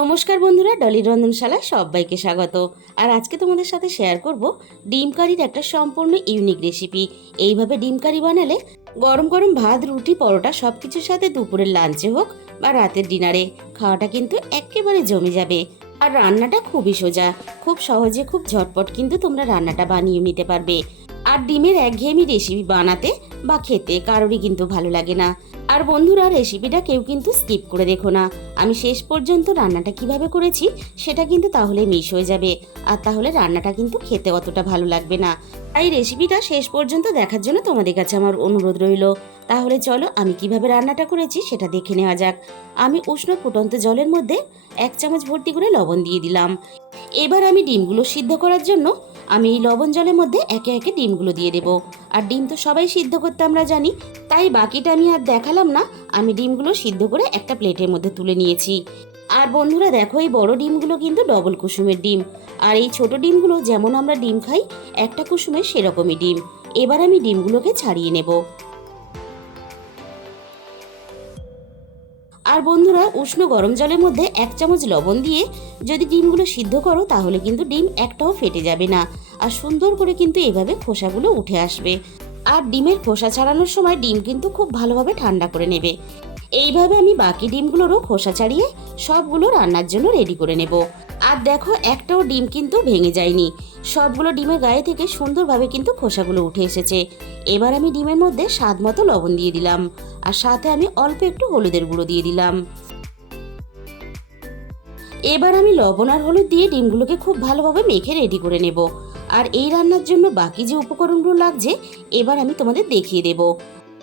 নমস্কার বন্ধুরা, ডলি রন্ধনশালায় সবাইকে স্বাগত। আর আজকে তোমাদের সাথে শেয়ার করব ডিম কারির একটা সম্পূর্ণ ইউনিক রেসিপি এইভাবে ডিম কারি বানালে গরম গরম ভাত, রুটি, পরোটা সব কিছুর সাথে দুপুরের লাঞ্চে হোক বা রাতের ডিনারে খাওয়াটা কিন্তু একেবারে জমে যাবে। আর রান্নাটা খুবই সোজা, খুব সহজে, খুব ঝটপট কিন্তু তোমরা রান্নাটা বানিয়ে নিতে পারবে। আর ডিমের একঘেয়েমি রেসিপি বানাতে বা খেতে কারোরই কিন্তু ভালো লাগে না। আর বন্ধুরা রেসিপিটা কেউ কিন্তু স্কিপ করে দেখো না। আমি শেষ পর্যন্ত রান্নাটা কীভাবে করেছি সেটা কিন্তু তাহলে মিস হয়ে যাবে। আর তাহলে রান্নাটা কিন্তু খেতে অতটা ভালো লাগবে না। তাই রেসিপিটা শেষ পর্যন্ত দেখার জন্য তোমাদের কাছে আমার অনুরোধ রইল। তাহলে চলো আমি কীভাবে রান্নাটা করেছি সেটা দেখে নেওয়া যাক। আমি উষ্ণ ফুটন্ত জলের মধ্যে এক চামচ ভর্তি করে লবণ দিয়ে দিলাম। এবার আমি ডিমগুলো সিদ্ধ করার জন্য আমি এই লবণ জলের মধ্যে একে একে ডিমগুলো দিয়ে দেবো। আর ডিম তো সবাই সিদ্ধ করতে আমরা জানি, তাই বাকিটা আমি আর দেখালাম না। আমি ডিমগুলো সিদ্ধ করে একটা প্লেটের মধ্যে তুলে নিয়েছি। আর বন্ধুরা দেখো, এই বড় ডিমগুলো কিন্তু ডবল কুসুমের ডিম। আর এই ছোট ডিমগুলো যেমন আমরা ডিম খাই, একটা কুসুমের সেরকমই ডিম। এবার আমি ডিমগুলোকে ছাড়িয়ে নেব। আর বন্ধুরা, উষ্ণ গরম জলের মধ্যে এক চামচ লবণ দিয়ে যদি ডিমগুলো সিদ্ধ করো, তাহলে কিন্তু ডিম একটাও ফেটে যাবে না। আর সুন্দর করে কিন্তু এভাবে খোসাগুলো উঠে আসবে। আর ডিমের খোসা ছাড়ানোর সময় ডিম কিন্তু খুব ভালোভাবে ঠান্ডা করে নেবে। এইভাবে আমি বাকি ডিমগুলোরও খোসা ছাড়িয়ে সবগুলো রান্নার জন্য রেডি করে নেব। আর দেখো, একটাও ডিম কিন্তু ভেঙে যায়নি। সবগুলো ডিমের গায়ে থেকে সুন্দরভাবে কিন্তু খোসাগুলো উঠে এসেছে। এবার আমি ডিমের মধ্যে স্বাদ মতো লবণ দিয়ে দিলাম, আর সাথে আমি অল্প একটু হলুদের গুঁড়ো দিয়ে দিলাম। এবার আমি লবণ আর হলুদ দিয়ে ডিমগুলোকে খুব ভালোভাবে মেখে রেডি করে নেব। আর এই রান্নার জন্য বাকি যে উপকরণগুলো লাগছে, এবার আমি তোমাদের দেখিয়ে দেব।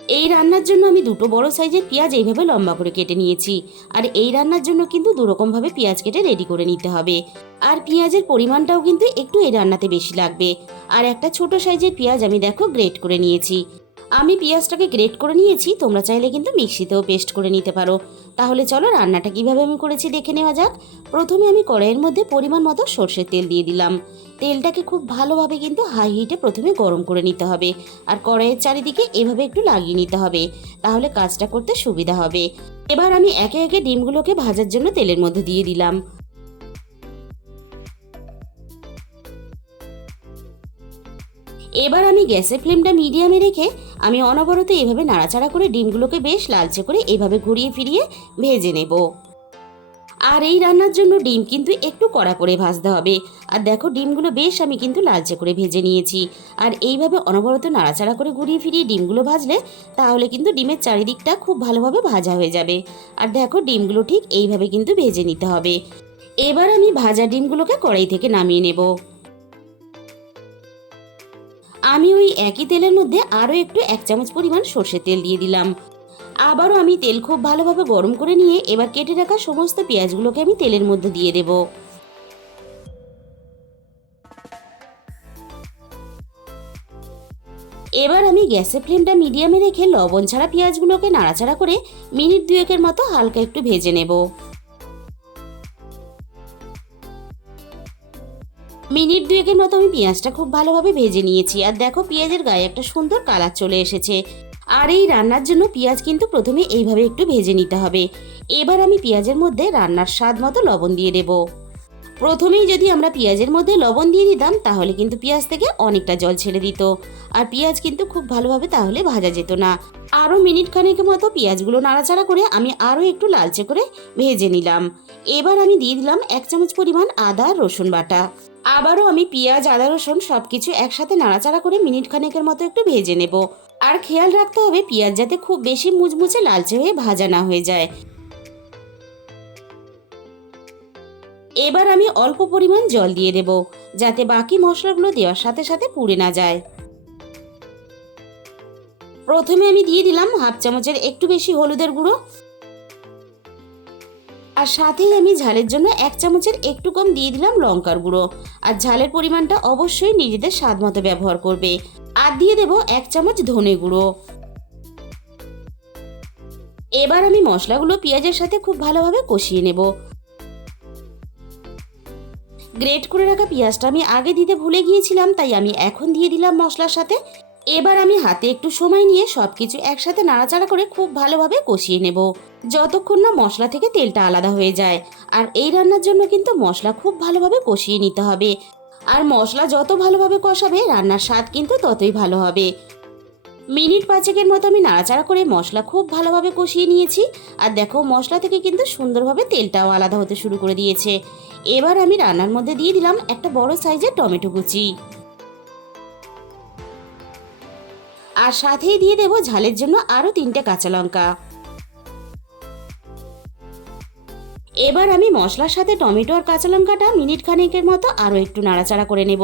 এই রান্নার জন্য আমি দুটো বড় সাইজের পেঁয়াজ এইভাবে লম্বা করে কেটে নিয়েছি। আর এই রান্নার জন্য কিন্তু দুরকমভাবে পেঁয়াজ কেটে রেডি করে নিতে হবে। আর পেঁয়াজের পরিমাণটাও কিন্তু একটু এই রান্নাতে বেশি লাগবে। আর একটা ছোট সাইজের পেঁয়াজ আমি দেখো গ্রেট করে নিয়েছি। আমি পেঁয়াজটাকে গ্রেট করে নিয়েছি, তোমরা চাইলে কিন্তু মিক্সিতেও পেস্ট করে নিতে পারো। তাহলে চলো রান্নাটা কীভাবে আমি করেছি দেখে নেওয়া যাক। প্রথমে আমি কড়াইয়ের মধ্যে পরিমাণ মতো সর্ষের তেল দিয়ে দিলাম। তেলটাকে খুব ভালোভাবে কিন্তু হাই হিটে প্রথমে গরম করে নিতে হবে। আর কড়াইয়ের চারিদিকে এভাবে একটু লাগিয়ে নিতে হবে, তাহলে কাজটা করতে সুবিধা হবে। এবার আমি একে একে ডিমগুলোকে ভাজার জন্য তেলের মধ্যে দিয়ে দিলাম। এবার আমি গ্যাসের ফ্লেমটা মিডিয়ামে রেখে আমি অনবরত এভাবে নাড়াচাড়া করে ডিমগুলোকে বেশ লালচে করে এভাবে ঘুরিয়ে ফিরিয়ে ভেজে নেব। আর এই রান্নার জন্য ডিম কিন্তু একটু কড়া করে ভাজতে হবে। আর দেখো, ডিমগুলো বেশ আমি কিন্তু লালচে করে ভেজে নিয়েছি। আর এইভাবে অনবরত নাড়াচাড়া করে ঘুরিয়ে ফিরিয়ে ডিমগুলো ভাজলে তাহলে কিন্তু ডিমের চারিদিকটা খুব ভালোভাবে ভাজা হয়ে যাবে। আর দেখো, ডিমগুলো ঠিক এইভাবে কিন্তু ভেজে নিতে হবে। এবার আমি ভাজা ডিমগুলোকে কড়াই থেকে নামিয়ে নেব। আমি ওই একই তেলের মধ্যে আরও একটু এক চামচ পরিমাণ সর্ষের তেল দিয়ে দিলাম। আবারও আমি তেল খুব ভালোভাবে গরম করে নিয়ে এবার কেটে রাখা সমস্ত পেঁয়াজগুলোকে আমি তেলের মধ্যে দিয়ে দেব। এবার আমি গ্যাসের ফ্লেমটা মিডিয়ামে রেখে লবণ ছাড়া পেঁয়াজগুলোকে নাড়াচাড়া করে মিনিট দুয়েকের মতো হালকা একটু ভেজে নেব। মিনিট দুয়েকের মতো আমি পেঁয়াজটা খুব ভালোভাবে ভেজে নিয়েছি। আর দেখো পেঁয়াজের গায়ে একটা সুন্দর কালার চলে এসেছে। আর এই রান্নার জন্য পেঁয়াজ কিন্তু প্রথমে এইভাবে একটু ভেজে নিতে হবে। এবার আমি পেঁয়াজের মধ্যে রান্নার স্বাদ মতো লবণ দিয়ে দেব। প্রথমেই যদি আমরা পেঁয়াজের মধ্যে লবণ দিয়ে দিতাম, তাহলে কিন্তু পেঁয়াজ থেকে অনেকটা জল ছেড়ে দিত। আর পেঁয়াজ কিন্তু খুব ভালোভাবে তাহলে ভাজা যেত না। আরও মিনিট খানেক মতো পেঁয়াজগুলো নাড়াচাড়া করে আমি আরও একটু লালচে করে ভেজে নিলাম। এবার আমি দিয়ে দিলাম এক চামচ পরিমাণ আদা রসুন বাটা। আবারও আমি পেঁয়াজ, আদা, রসুন সব কিছু একসাথে নাড়াচাড়া করে মিনিট খানেকের মতো একটু ভেজে নেব। আর খেয়াল রাখতে হবে পেঁয়াজ যাতে খুব বেশি মুচমুচে লালচে হয়ে ভাজা না হয়ে যায়। এবার আমি অল্প পরিমাণ জল দিয়ে দেব, যাতে বাকি মশলাগুলো দেওয়ার সাথে সাথে পুড়ে না যায়। প্রথমে আমি দিয়ে দিলাম হাফ চামচের একটু বেশি হলুদের গুঁড়ো। আর সাথেই আমি ঝালের জন্য এক চামচের একটু কম দিয়ে দিলাম লঙ্কার গুঁড়ো। আর ঝালের পরিমাণটা অবশ্যই নিজেদের স্বাদ মতো ব্যবহার করবে। আর দিয়ে দেব এক চামচ ধনে গুঁড়ো। এবার আমি মশলাগুলো পেঁয়াজের সাথে খুব ভালোভাবে কষিয়ে নেব। গ্রেট করে রাখা পেঁয়াজটা আমি আগে দিতে ভুলে গিয়েছিলাম, তাই আমি এখন দিয়ে দিলাম মশলার সাথে। এবার আমি হাতে একটু সময় নিয়ে সব কিছু একসাথে নাড়াচাড়া করে খুব ভালোভাবে কষিয়ে নেব। যতক্ষণ না মশলা থেকে তেলটা আলাদা হয়ে যায়। আর এই রান্নার জন্য কিন্তু মশলা খুব ভালোভাবে কষিয়ে নিতে হবে। আর মশলা যত ভালোভাবে কষাবে, রান্নার স্বাদ কিন্তু ততই ভালো হবে। মিনিট পাঁচেকের মতো আমি নাড়াচাড়া করে মশলা খুব ভালোভাবে কষিয়ে নিয়েছি। আর দেখো, মশলা থেকে কিন্তু সুন্দরভাবে তেলটাও আলাদা হতে শুরু করে দিয়েছে। এবার আমি রান্নার মধ্যে দিয়ে দিলাম একটা বড় সাইজের টমেটো কুচি। আর সাথেই দিয়ে দেবো ঝালের জন্য আরও তিনটে কাঁচা লঙ্কা। এবার আমি মশলার সাথে টমেটো আর কাঁচা লঙ্কাটা মিনিট খানেকের মতো আরও একটু নাড়াচাড়া করে নেব।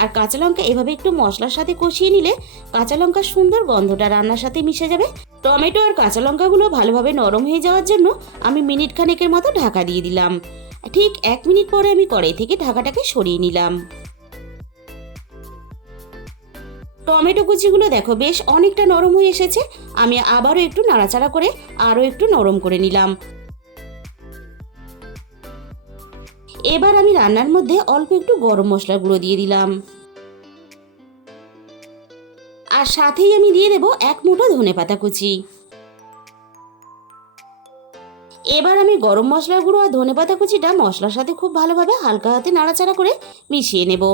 আর কাঁচা লঙ্কা এভাবে একটু মশলার সাথে কষিয়ে নিলে কাঁচা লঙ্কার সুন্দর গন্ধটা রান্নার সাথে মিশে যাবে। টমেটো আর কাঁচা লঙ্কাগুলো ভালোভাবে নরম হয়ে যাওয়ার জন্য আমি মিনিট খানেকের মতো ঢাকা দিয়ে দিলাম। ঠিক এক মিনিট পরে আমি কড়াই থেকে ঢাকাটাকে সরিয়ে নিলাম। টমেটো কুচিগুলো দেখো বেশ অনেকটা নরম হয়ে এসেছে। আমি আবারও একটু নাড়াচাড়া করে আরও একটু নরম করে নিলাম। এবার আমি রান্নার মধ্যে অল্প একটু গরম মশলা গুঁড়ো দিয়ে দিলাম। আর সাথেই আমি দিয়ে দেব এক মুঠো ধনে পাতা কুচি। এবার আমি গরম মশলা গুঁড়ো আর ধনে পাতা কুচিটা মশলার সাথে খুব ভালোভাবে হালকা হাতে নাড়াচাড়া করে মিশিয়ে নেব।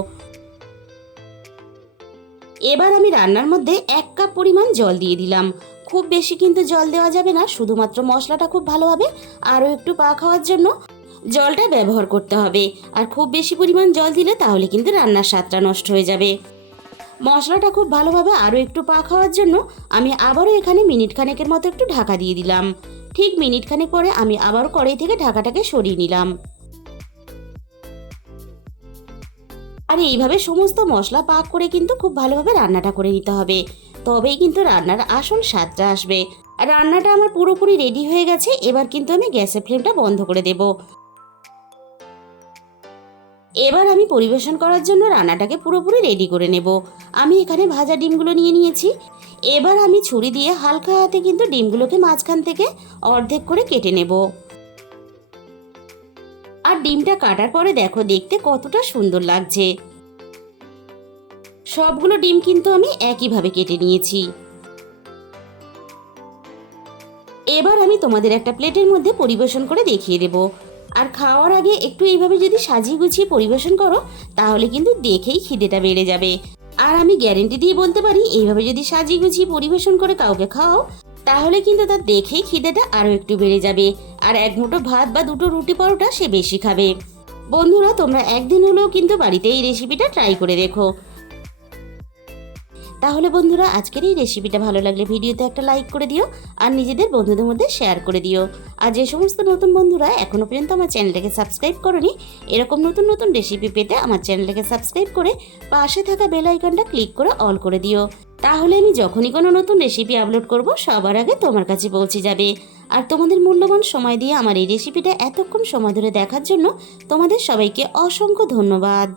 এবার আমি রান্নার মধ্যে এক কাপ পরিমাণ জল দিয়ে দিলাম। খুব বেশি কিন্তু জল দেওয়া যাবে না, শুধুমাত্র মশলাটা খুব ভালোভাবে আরও একটু পা খাওয়ার জন্য জলটা ব্যবহার করতে হবে। আর খুব বেশি পরিমাণ জল দিলে তাহলে কিন্তু রান্নার স্বাদটা নষ্ট হয়ে যাবে। মশলাটা খুব ভালোভাবে আরও একটু পাক হওয়ার জন্য আমি আবারও এখানে মিনিট খানেকের মতো একটু ঢাকা দিয়ে দিলাম। ঠিক মিনিট খানেক পরে আমি আবারও কড়াই থেকে ঢাকাটাকে সরিয়ে নিলাম। আর এইভাবে সমস্ত মশলা পাক করে কিন্তু খুব ভালোভাবে রান্নাটা করে নিতে হবে। তবেই কিন্তু রান্নার আসল স্বাদটা আসবে। রান্নাটা আমার পুরোপুরি রেডি হয়ে গেছে, এবার কিন্তু আমি গ্যাসের ফ্লেমটা বন্ধ করে দেব। এবার আমি পরিবেশন করার জন্য রান্নাটাকে পুরোপুরি রেডি করে নেব। আমি এখানে ভাজা ডিমগুলো নিয়ে নিয়েছি। এবার আমি ছুরি দিয়ে হালকা হাতে কিন্তু ডিমগুলোকে মাঝখান থেকে অর্ধেক করে কেটে নেব। আর ডিমটা কাটার পরে দেখো, দেখতে কতটা সুন্দর লাগছে। সবগুলো ডিম কিন্তু আমি একইভাবে কেটে নিয়েছি। এবার আমি তোমাদের একটা প্লেটের মধ্যে পরিবেশন করে দেখিয়ে দেব। আর খাওয়ার আগে একটু এইভাবে যদি সাজিয়ে গুছিয়ে পরিবেশন করো, তাহলে কিন্তু দেখেই খিদেটা বেড়ে যাবে। আর আমি গ্যারেন্টি দিয়ে বলতে পারি, এইভাবে যদি সাজিয়ে গুছিয়ে পরিবেশন করে কাউকে খাওয়াও, তাহলে কিন্তু তার দেখেই খিদেটা আরও একটু বেড়ে যাবে। আর এক মুঠো ভাত বা দুটো রুটি পরোটা সে বেশি খাবে। বন্ধুরা, তোমরা একদিন হলেও কিন্তু বাড়িতে এই রেসিপিটা ট্রাই করে দেখো। তাহলে বন্ধুরা, আজকের এই রেসিপিটা ভালো লাগলে ভিডিওতে একটা লাইক করে দিও আর নিজেদের বন্ধুদের মধ্যে শেয়ার করে দিও। আর যে সমস্ত নতুন বন্ধুরা এখনও পর্যন্ত আমার চ্যানেলটাকে সাবস্ক্রাইব করনি, এরকম নতুন নতুন রেসিপি পেতে আমার চ্যানেলটাকে সাবস্ক্রাইব করে পাশে থাকা বেল আইকনটা ক্লিক করে অল করে দিও। তাহলে আমি যখনই কোনো নতুন রেসিপি আপলোড করব, সবার আগে তোমার কাছে পৌঁছে যাবে। আর তোমাদের মূল্যবান সময় দিয়ে আমার এই রেসিপিটা এতক্ষণ সময় ধরে দেখার জন্য তোমাদের সবাইকে অসংখ্য ধন্যবাদ।